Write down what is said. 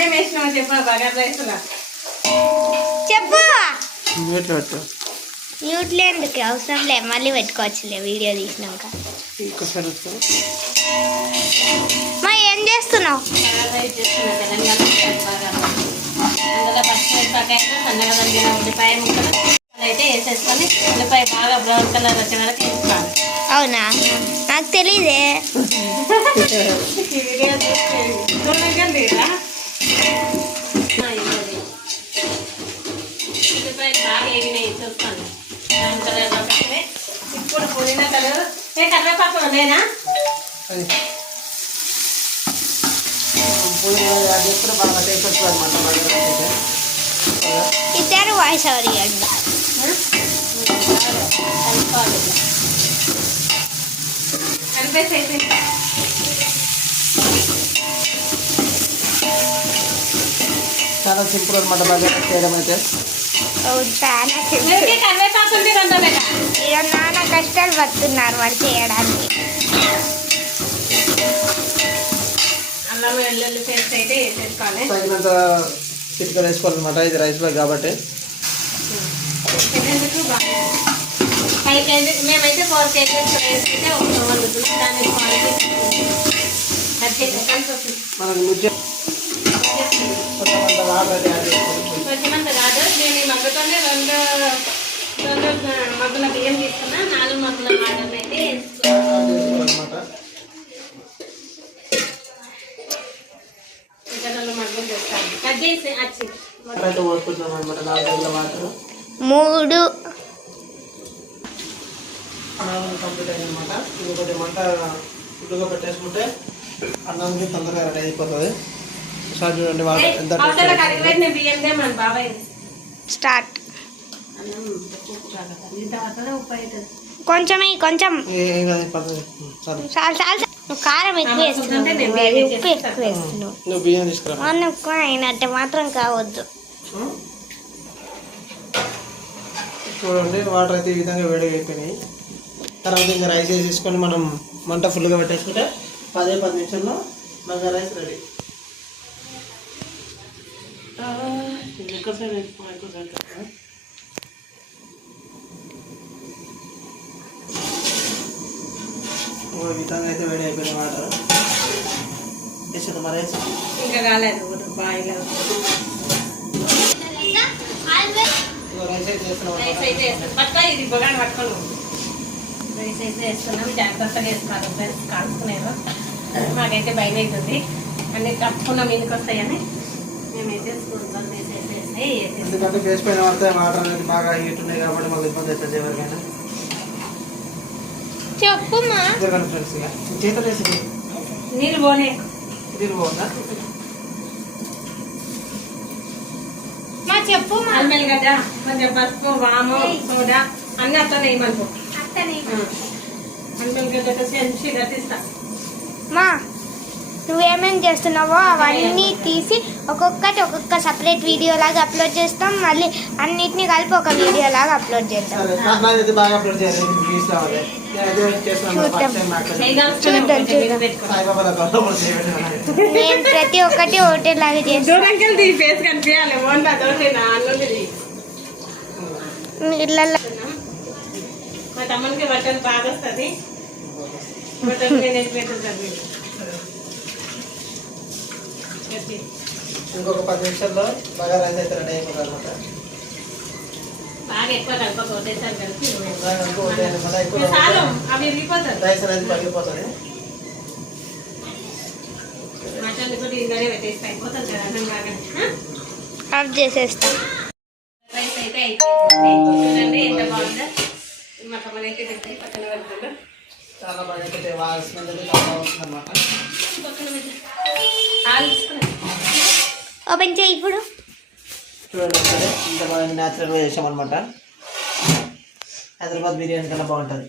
చెప్పా బగారు చెప్పు. మ్యూట్లో ఎందుకు? అవసరం లే మళ్ళీ పెట్టుకోవచ్చులే వీడియో తీసినాక. మా ఏం చేస్తున్నావు? అవునా? నాకు తెలీదే. ఇప్పుడు పుదీనా కలర్ ఏ కరివేపాకు లేనా బాగా టేస్ట్ వస్తుంది అనమాట ఇద్దరు వాయిస్ ఓవర్ ఇవ్వండి చాలా సింపుల్ అనమాట బగారా చేయడం అయితే. నాన్న కష్టాలు పడుతున్నారు వాళ్ళు చేయడానికి. తగినంత చిటికలు వేసుకోవాలన్నమాట ఇది రైస్ బ్యాగ్ కాబట్టి. మేమైతే ఫోర్ కేజీస్ రైస్ అయితే వండుతున్నాం దాని క్వాలిటీ అది కలిసి వస్తుంది మనకు కొంచెమంత కాదు నేను ఈ మగ్గుతోనే రెండు రెండు మగ్గుల బియ్యం తీసుకున్నా. నాలుగు మగ్గుల వాటర్ అయితే మూడు. అన్నం కంప్లీట్ అయింది అనమాట ఇంకొకటి మంట ఫుడ్గా పెట్టేసుకుంటే అన్నం తొందరగా రెడీ అయిపోతుంది. చూడండి ఎంత మన స్టార్ట్. కొంచెమే కొంచెం. కారం ఎక్కువ వేస్తున్నావు. ఉప్పు. ఎక్కువ వేస్తున్నావు. అయినట్టు మాత్రం కావద్దు. చూడండి వాటర్ అయితే ఈ విధంగా వేడిగా అయిపోయినాయి. తర్వాత ఇంకా రైస్ వేసేసుకొని మనం మంట ఫుల్గా పెట్టేసుకుంటే పదే పది నిమిషాల్లో మనకు రైస్ రెడీ. ఎక్కడ సైడ్ ఎక్కువ ఎక్కువ సైడ్ పెట్టాలా? ఓ విధంగా అయితే వేడి అయిపోయినాయి వాటర్ వేసేది మరి రైస్ ఇంకా కాలేదు బాయిలో ఇదిగో రైస్ అయితే చేస్తున్నాం రైస్ అయితే వేస్తాం పట్టుకో ఇది బొగాని పట్టుకోను రైస్ అయితే వేస్తున్నాం జాగ్రత్తగా వేసుకోవాలి ఫ్రెండ్స్ కాల్చుకునేవా మాకైతే భయం అవుతుంది అన్ని కప్పుకున్న మీదకి వస్తాయని మేమైతే స్కూల్లో వేసేసేసి వేసేసి ఎందుకంటే బేస్ పైన పడితే వాటర్ అనేది బాగా హీట్ ఉన్నాయి కాబట్టి మాకు ఇబ్బంది అవుతుంది ఎవరికైనా. చెప్పుమా జరగండి ఫ్రెండ్స్ ఇక. చేతులు వేసి నీళ్ళు పోనే ఇది బాగుందా మా చెప్పుమా అల్మెల్లిగడ్డ కొంచెం పసుపు వాము సోడా అన్ని అట్లా వేయమనుకో అత్తనే అల్మెల్లిగడ్డ మంచిగా తీస్తా మా. నువ్వేమేం చేస్తున్నావో అవన్నీ తీసి ఒక్కొక్కటి ఒక్కొక్క సపరేట్ వీడియో లాగా అప్లోడ్ చేస్తాం. మళ్ళీ అన్నిటిని కలిపి ఒక వీడియో లాగా అప్లోడ్ చూద్దాం, చూద్దాం. చేయడం నేను ప్రతి ఒక్కటి ఒకటే లాగా చేస్తాను ఇళ్ళల్లో. మా తమ్మునికి బట్టలు బాగా వస్తుంది. బట్టలు నేను పెట్టుకుంటాను ఇంకొక పది నిమిషాల్లో బాగా రైస్ అయితే రెడీ అయిపోతుంది అనమాట. బాగా ఎక్కువ కలపక ఒకటేసారి కలిపి అవి విరిగిపోతారు రైస్ అనేది పగిలిపోతుంది. ఆఫ్ చేసేస్తాం. రైస్ అయితే అయిపోయింది. చూడండి ఎంత బాగుందో. మా పక్కన చాలా బాగా అయితే చాలా వస్తుంది అనమాట ఓపెన్ చేయి ఇప్పుడు. చూడండి ఒకసారి. ఇంత బాగా న్యాచురల్గా చేసామన్నమాట. హైదరాబాద్ బిర్యానీ కన్నా బాగుంటుంది.